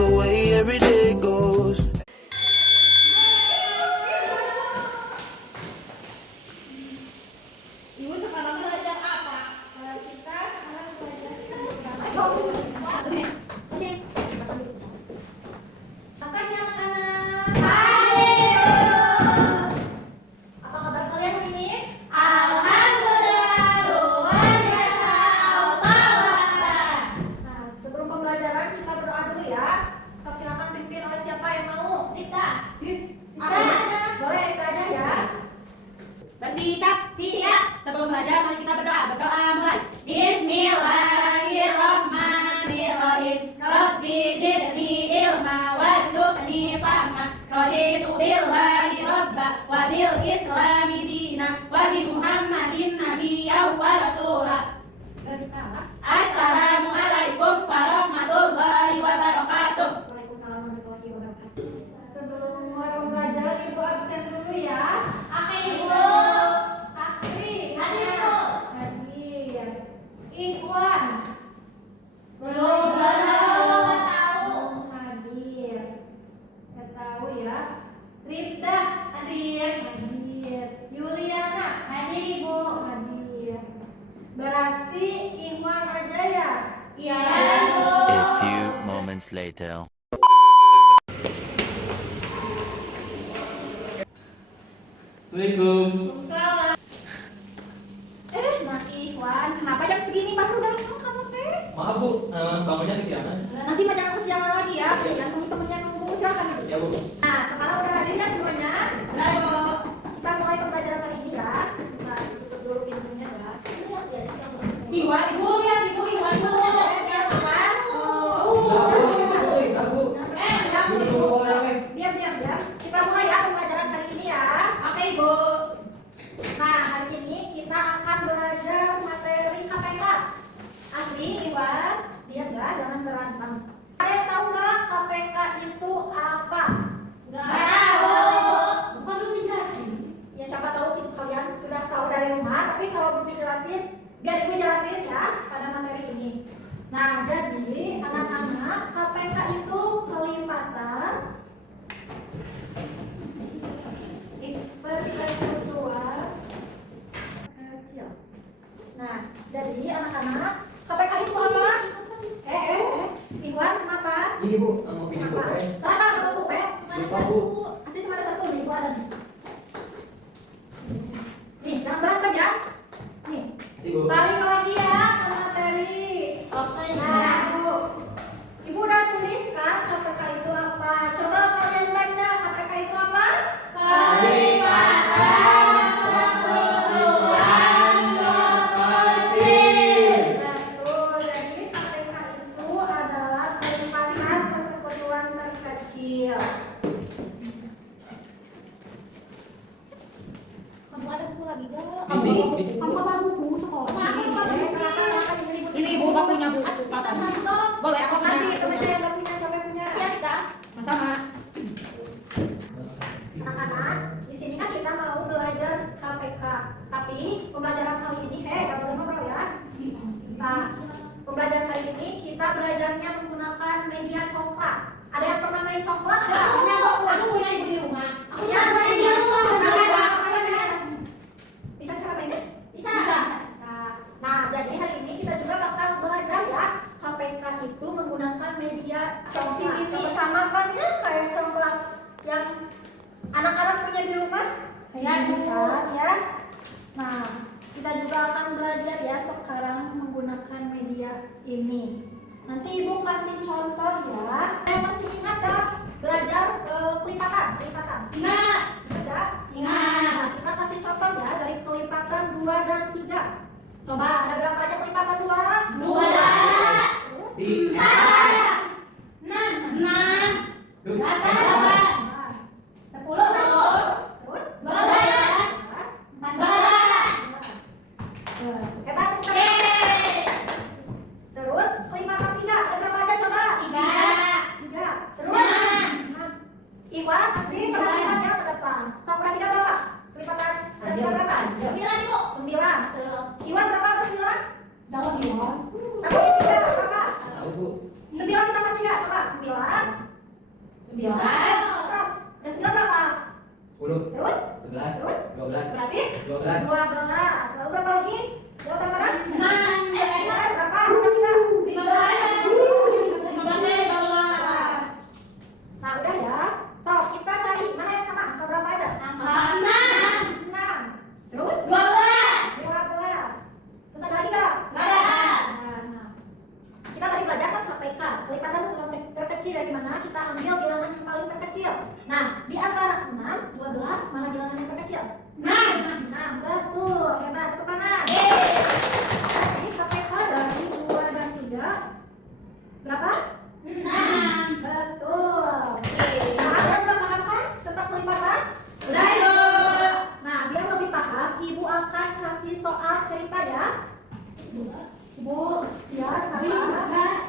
the way every day goes. Ibu sekarang belajar apa? Kita sekarang belajar makan ya anak-anak. Apa kabar kalian hari ini? Alhamdulillah, luar biasa, Allahu Akbar. Nah, sebelum pembelajaran kita berdoa dulu ya. Sok silakan pimpin oleh siapa yang mau? Rita. Boleh Rita aja ya. Bersikap, siap. Sebelum belajar mari kita berdoa. Berdoa mulai. Bismillahirrahmanirrahim. Rabbi zidni ilma warzuqni fahma. Raditu billahi rabba wa bil islami dina wa bi Muhammadin nabiyyan wa rasula. Assalamualaikum warahmatullahi wabarakatuh. Waalaikumsalam warahmatullahi wabarakatuh. Sebelum mulai pembelajaran, Ibu absen dulu ya. Oke, Ibu. Asri, Hadir, Ibu. hadir. Ikhwan, Belum tahu. hadir. Nggak tahu ya. Ribda, Hadir. hadir. Yuliana, Hadir, Ibu. hadir. Berarti Ikhwan aja ya. Iya, A Ibu. few moments later. Assalamualaikum. Waalaikumsalam. Nah Ikhwan, kenapa jam segini baru datang kamu teh? Maaf Bu, bangunnya kesiangan. Nanti jangan kesiangan lagi ya, kesian temen-temennya nunggu, silakan Ibu. Ya Bu. Nah, sekarang udah hadir ya semuanya. Udah, Ibu. Kita mulai pembelajaran kali ini ya. Sebentar, tutup dulu pintunya ya. Iwan, Ibu, lihat Ibu, Iwan, Ibu. Ya, Ikhwan. Udah Bu, kita mulai. Udah Bu. Udah, Bu, Ibu. Bu, orangnya. Diam. Kita mulai ya pembelajaran kali ini ya. Oke, Ibu. Nah, hari ini kita akan belajar materi KPK. Asli, Iwan, diam ya, jangan berantem. Ada yang tahu nggak KPK itu apa? Nggak tahu. Bukan belum dijelasin. Ya siapa tahu itu kalian sudah tahu dari rumah, tapi kalau belum dijelasin, biar Ibu jelasin ya pada materi ini. Nah, jadi anak-anak KPK itu kelipatan persekutuan kecil. Nah, jadi anak-anak KPK itu apa? Iwan, kenapa? Ini Bu, mau pinjam Kenapa? pulpen. Kenapa kamu pulpen? Lupa, Bu. Asli cuma ada satu nih, Bu ada nih. Nih, jangan berantem ya. Nih, Kasih Bu. balik lagi ya ke materi. Oke, Nah, Bu, Ibu udah tulis kan KPK itu apa? Coba kalian baca KPK itu apa? Kelipatan persekutuan kecil. Betul, jadi KPK itu adalah kelipatan persekutuan terkecil. Kamu ada buku lagi gak? Ini. Kamu apa buku sekolah? Ini Ibu, aku punya buku catatan. Boleh, aku punya. Kasih temennya yang gak punya, siapa yang punya? Kasih Adita. Sama. Anak-anak, di sini kan kita mau belajar KPK. Tapi pembelajaran kali ini, gak boleh ngobrol ya. Nah, pembelajaran kali ini kita belajarnya menggunakan media coklat. Ada yang pernah main coklat? Ada yang punya nggak? Aku punya Ibu di rumah. Aku punya di rumah. Bisa cara mainnya? Bisa. Bisa. Nah, jadi hari ini kita juga bakal belajar ya KPK itu menggunakan media coklat. Coba samakannya kayak coklat yang anak-anak punya di rumah. Ya, Bu. Kan, ya. Nah, kita juga akan belajar ya sekarang menggunakan media ini. Nanti Ibu kasih contoh ya. Saya masih ingat ya belajar kelipatan. Ingat. Ingat ya? Ingat. Nah, kita kasih contoh ya dari kelipatan 2 dan 3. Coba ada berapa aja kelipatan 2? 2. Terus? 4. 6. Duh, 8. 10. Terus? 12. 14. Hebat. Yeay. Terus kelipatan 3 ada berapa aja coba? 3. Terus? 6. Iwan, Asri, perhatikan ya ke depan. Sampai 3 berapa? Kelipatan ketiga berapa? 9, Ibu. 9. Tuh. Iwan berapa ke 9? Dalam Iwan. Kamu yang 3 berapa? tahu Bu. 9 ditambah 3 coba. 9 Terus, ada 9 berapa? 10, Terus? 11, Terus? 12, Berarti? 12, 12. Lalu berapa lagi? Jawaban barang? 6. Berapa? Berapa kita? 15. Sebenarnya 15. Nah, udah ya. So, kita cari mana yang sama angka berapa aja? 6. 6. Terus? 12. 12. Terus ada lagi nggak? Nggak ada. Nah, kita tadi belajar kan KPK. Kelipatan bersama terkecil dari mana? Kita ambil bilangan yang paling terkecil. Nah, di antara 6, 12, mana bilangan yang terkecil? 6. Betul. Hebat. Tepuk tangan. Jadi KPK dari 2 dan 3 berapa? 6. Betul. Nah, kalian udah paham kan tentang kelipatan? Udah yuk. Nah, biar lebih paham, Ibu akan kasih soal cerita ya. Ibu, ya, sabar.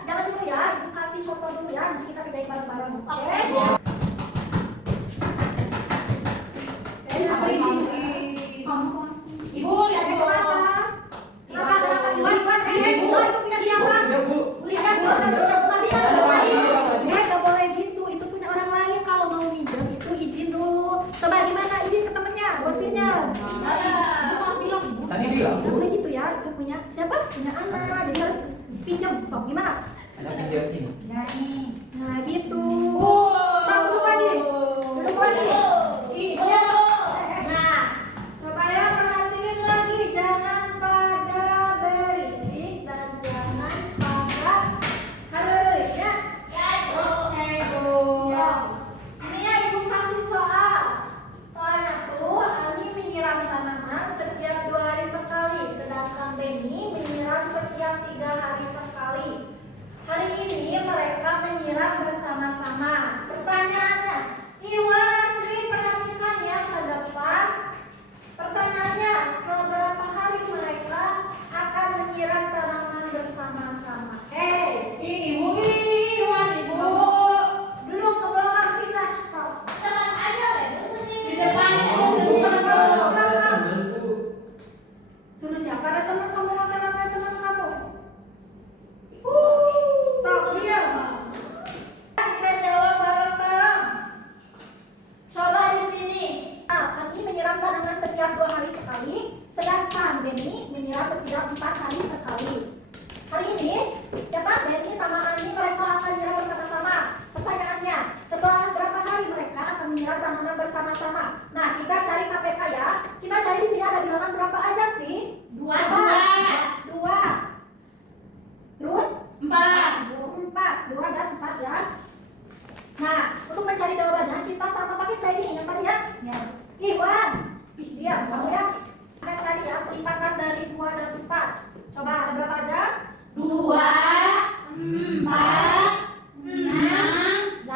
Jangan dulu ya, Ibu kasih contoh dulu ya. Nanti kita kerjain bareng-bareng. Oke? Ibu lihat bu. Kenapa? Iwan, itu punya siapa? Ya, Bu. Lihat, Bu. Nggak boleh gitu, itu punya orang lain. Kalau mau minjem, itu izin dulu. Coba gimana izin ke temennya buat pinjam? Tadi bilang, Nggak Bu. boleh gitu ya, itu punya siapa? Punya anak, jadi harus pinjam. Sok, gimana? Ada pinjam ini. Nah, gitu. Bu. Sok, duduk lagi. Duduk lagi. Ibu. Nah, supaya perhatiin lagi, jangan pada berisik dan jangan pada harus ya. Ya. Ini ya Ibu kasih soal. Soalnya tuh Ani menyiram tanaman setiap 2 hari sekali, sedangkan Benny menyiram setiap 3 hari sekali. Hari ini mereka menyiram bersama-sama. Pertanyaannya, Iwan Asri perhatikan ya ke depan. Pertanyaannya, seberapa hari mereka akan menyiram tanaman bersama-sama? Hei, Ibu. Ibu. dulu ke belakang kita. So, Teman aja lah ibu sendiri. Di Oh, depan ibu Bu. sendiri. Ada teman, Bu. suruh siapa ada teman kamu makan apa teman kamu? So, diam. Kita jawab bareng-bareng. Coba di sini. Ani menyiram tanaman setiap 2 hari sekali, sedangkan Benny menyiram setiap 4 hari sekali. Hari ini, siapa? Benny sama Ani mereka akan menyiram bersama-sama. Pertanyaannya, setelah berapa hari mereka akan menyiram tanaman bersama-sama? Nah, kita cari KPK ya. Kita cari di sini ada bilangan berapa aja sih? 2. 2. Terus? 4. 2 dan 4 ya. Nah, untuk mencari jawabannya kita sama pakai fading yang tadi ya. Iwan, diam kamu ya. Kita cari ya kelipatan dari 2 dan 4. Coba ada berapa aja? 2, 4, 6, 8,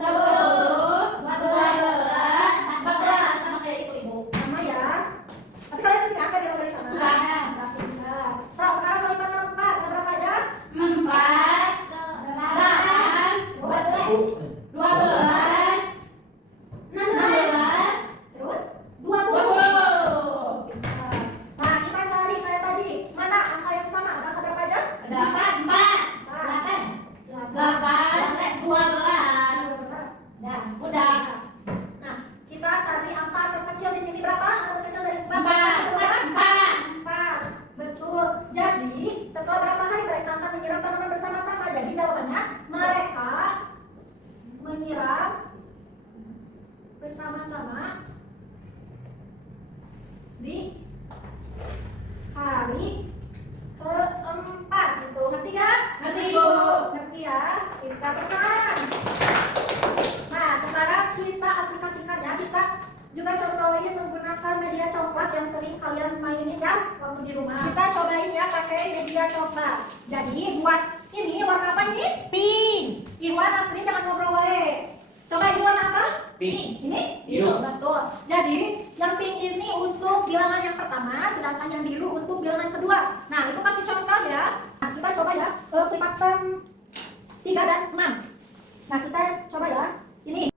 10, 12, 14 sama kayak itu ibu. Sama ya. Tapi kalian nanti angkat di dari sana. Enggak. Enggak bisa. So, sekarang kelipatan 4 ada berapa aja? 4, 8, Bu. 12, 16, Terus 20. Nah, kita cari kayak tadi. Mana angka yang sama? Ada angka berapa aja? Ada 4, 8, 12. Nah, Udah. Nah, kita cari angka terkecil di sini berapa? Angka terkecil dari 4. 4. 4. Betul. Jadi, setelah berapa hari mereka akan menyiram tanaman bersama-sama? Jadi jawabannya mereka menyiram bersama-sama di hari keempat. Gitu. Ngerti nggak? Ngerti, Bu. Ngerti ya? Kita tekan. Nah, sekarang kita aplikasikan ya. Kita juga contohin menggunakan media coklat yang sering kalian mainin ya waktu di rumah. Kita cobain ya pakai media coklat. Jadi buat ini warna apa ini? Pink. Iwan Asri jangan ngobrol wae. Coba ini warna apa? Pink. Ini? Biru. Betul. Jadi yang pink ini untuk bilangan yang pertama, sedangkan yang biru untuk bilangan kedua. Nah, itu kasih contoh ya. Nah, kita coba ya kelipatan 3 dan 6. Nah, kita coba ya. Ini.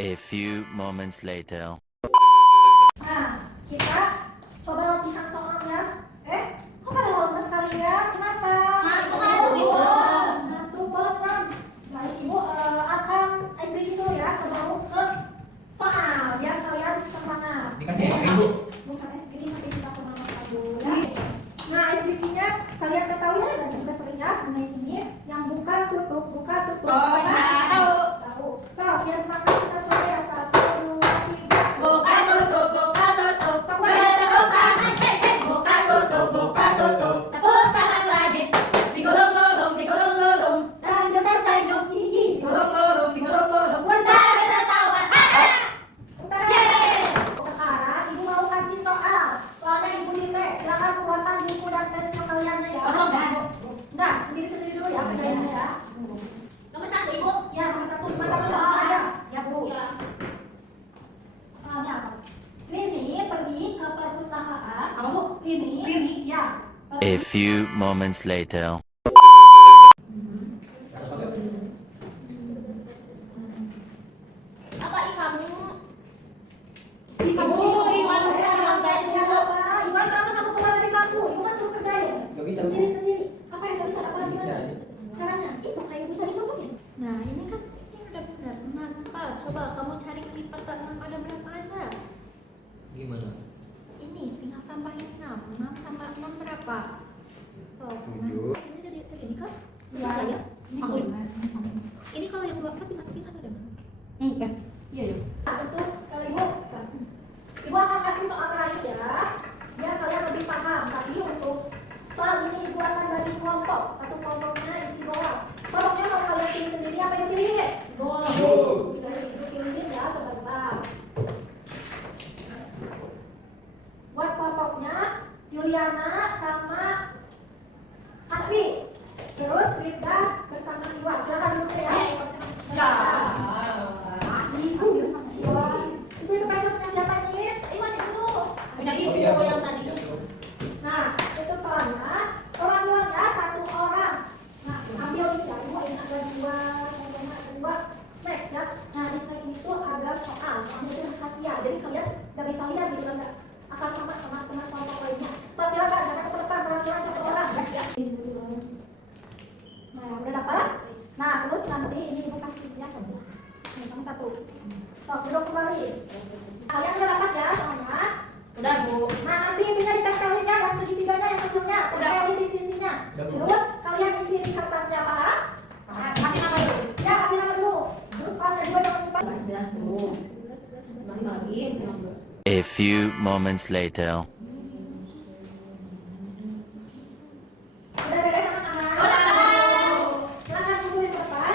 A few moments later. Nah, kita coba latihan soalnya. Kok pada lemes kalian? Kenapa? Ngantuk, Ibu. Ngantuk, bosan. Baik, Ibu akan ice breaking dulu ya sebelum ke soal biar kalian semangat. Dikasih es krim, Bu. Bukan es krim, tapi kita pemanasan dulu ya. Nah, ice breakingnya kalian ketahui ya dan juga sering ya mengenai ini yang buka tutup. Oh iya, tahu. Tahu. So, biar semangat kita coba ya 1, 2, 3. Buka tutup, buka tutup. Sampai. Tepuk tangan, buka tutup, buka tutup. Tepuk tangan lagi. Digulung-gulung, digulung-gulung. Sambil tersenyum, hihi. Digulung-gulung, digulung-gulung. Sambil tertawa. Bentar. Sekarang Ibu mau kasih soal. Soalnya Ibu dite. Silakan keluarkan buku dan pensil kaliannya ya. Belum, Bu. Enggak, sendiri-sendiri dulu ya kerjainnya ya. Nomor 1, Ibu. Ya, nomor 1, cuma 1 soal aja. Ya, Bu. Soalnya apa? Rini pergi ke perpustakaan. Apa, Bu? Rini? Ya. A few moments later. Harus pakai. Apa kamu? Ibu, Iwan teh. Ya apa? Iwan kamu keluar dari 1. Ibu kan suruh kerjain. Gak bisa, Bu. Sendiri-sendiri. Apa yang gak bisa? Apa Bisa gimana? aja. Caranya itu kayak Ibu tadi contohin. Nah, ini kan ini udah benar. Kenapa? Coba kamu cari kelipatan ada berapa aja? Gimana? Ini tinggal tambahin 6. 6 tambah 6 berapa? So, 7. sini jadi segini kan? Iya, iya. Aku Ini kalau yang 24 dimasukin ada deh. enggak. Iya, iya. Nah, untuk Ibu akan kasih soal terakhir ya, biar kalian lebih paham. Tapi untuk soal ini Ibu akan bagi kelompok. Satu kelompoknya isi bola. Kelompoknya mau kalian pilih sendiri apa Ibu pilihin? Ibu pilihin ya sebentar. Buat kelompoknya Yuliana sama Asri. Terus Rita bersama Iwan. Silakan dulu ya. Enggak. Itu pensilnya siapa nih? Iwan itu. Punya Ibu Oh, iya. yang tadi. Nah, itu soalnya orang-orangnya 1 orang. Nah, ambil ini ya, Ibu ini ada 2 slide ya. Nah, di slide ini tuh ada soal. Soalnya itu rahasia. Jadi kalian nggak bisa lihat gitu kan, nggak akan sama teman kelompok lainnya. So, silakan jangan ke depan orang-orang 1 orang ya. Nah, udah dapat? Nah, terus nanti ini Ibu kasih ya kamu. Nih, kamu 1. So, duduk kembali. Kalian udah dapat ya soalnya. Udah, Bu. Nah, nanti itunya ditempelin ya, yang segitiganya yang kecilnya, Udah. tempelin di sisinya. Udah, Bu. Terus kalian isi di kertasnya, paham? Kasih nama dulu. Ya, kasih nama dulu. Terus kelasnya juga jangan lupa. 11 dulu. Bagi-bagi. A few moments later. Udah beres anak-anak? Udah. Silakan tunggu di depan.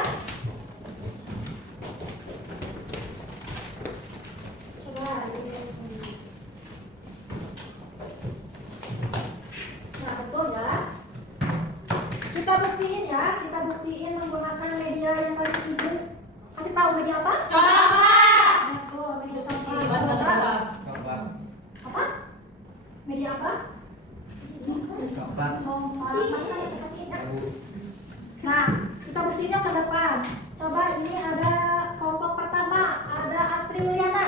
Coba. Nah, betul ya. Kita buktiin menggunakan media yang paling Ibu kasih tahu media apa? Coba apa? Betul, media contoh. Iwan nggak tahu. Keempat. Apa? Media apa? Keempat. Bu. Nah, kita buktinya ke depan. Coba ini ada kelompok pertama, ada Astri Yuliana.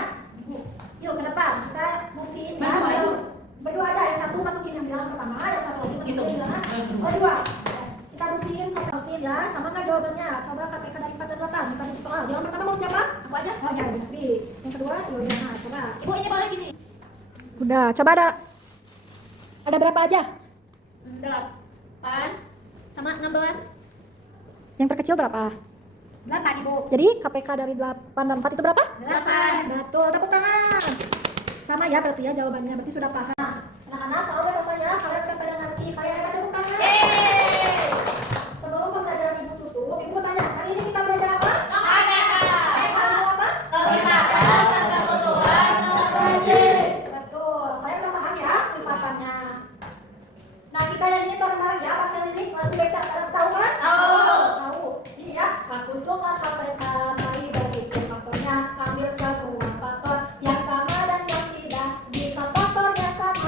Yuk ke depan, kita buktiin ya. Berdua, Ibu. Berdua aja, yang satu masukin yang bilang pertama, yang satu lagi masukin Gitu. yang bilang kedua. Kita buktiin ya, sama nggak jawabannya? Coba KPK dari 4 dan 8, kita bikin soal. Yang pertama mau siapa? Aku aja. Oh ya, Astri. Yang kedua Yuliana, coba. Ibu ini boleh gini. Udah, coba ada berapa aja? 8 sama 16. Yang terkecil berapa? 8, Ibu. Jadi KPK dari 8 dan 4 itu berapa? 8. Betul, tepuk tangan. Sama ya berarti ya jawabannya, berarti sudah paham. Anak-anak, soal besoknya kalian udah pada ngerti, kalian ada tepuk tangan. Sebelum pembelajaran Ibu tutup, Ibu mau tanya, hari ini kita belajar apa? Kamu apa? Betul, kalian udah paham ya kelipatannya. Nah, kita nyanyi bareng-bareng ya, pakai lirik lagu becak, tahu kan? Tahu. Ini ya, aku suka KPK, mari bagi faktornya, ambil semua faktor yang sama dan yang tidak. Jika faktornya sama,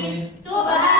Subhanallah